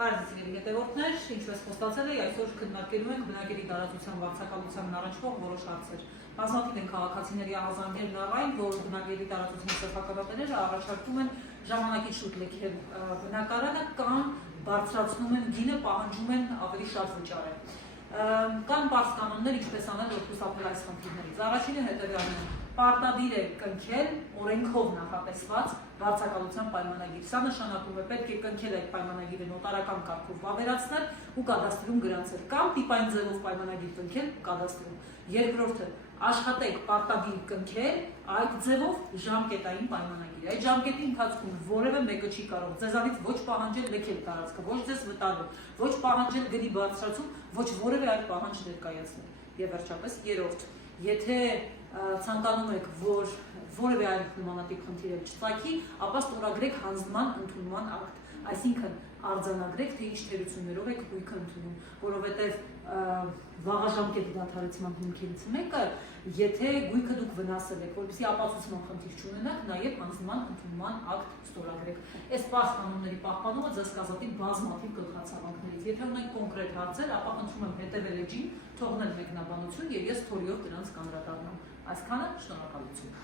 Բարզիցների հետևորդներ, ինչպես խոստացել էի, այսօր քննարկելու ենք բնակելի տարածության վարձակալությանն առնչվող որոշ հարցեր։ Բազմաթիվ են քաղաքացիների ահազանգներն առայն, որ բնակելի տարածության սեփականատերերը առաջարկում են ժամանակից շուտ լքել բնակարանը կամ բարձրացնում են գինը, պահանջում են ավելի շատ վճարել։ Կան բարձ կանոններ, ինչպես անել, որ խուսափել այս խնդիրներից։ Առաջինը հետևյալն է. պարտադիր է կնքել օրենքով նախատեսված վարձակալության պայմանագիր։ Սա նշանակում է պետք է կնքել այդ պայմանագիրը նոտարական կարգով վավերացնել ու կադաստրում գրանցել կամ տիպային ձևով պայմանագիր կնքել կադաստրում։ Երկրորդը աշխատեք պարտադիր կնքել այդ ձևով ժամկետային պայմանագիր։ Այդ ժամկետի ընթացքում որևէ մեկը չի կարող ձեզանից ոչ պահանջել լքել տարածքը, ոչ ձեզ վտարել, ոչ պահանջել գնի բարձրացում, ոչ որևէ այլ պահանջ ներկայացնել։ Եվ վերջապես երրորդ, եթե ցանկանում եք, որ որևէ այլ նմանատիպ խնդիր չծագի, ապա ստորագրեք հանձնման ընդունման ակտ, այսինքն արձանագրեք, թե ինչ թերություններով եք գույքը ընդունում, որովհետև վաղաժամկետ դադարեցման հիմքերից մեկը, եթե գույքը դուք վնասել եք, որպեսզի ապացուցման խնդիր չունենաք, նաև հանձնման ընդունման ակտ ստորագրեք։ Այս պարզ կանոնների պահպանումը ձեզ կազատի բազմաթիվ գլխացավանքներից։ Եթե ունեք կոնկրետ հարցեր, ապա խնդրում եմ հետևել էջին, թողնել մեկնաբանություն եւ ես թորիով դրանց կանդրադառնամ։ Այսքանը, շնորհակալություն։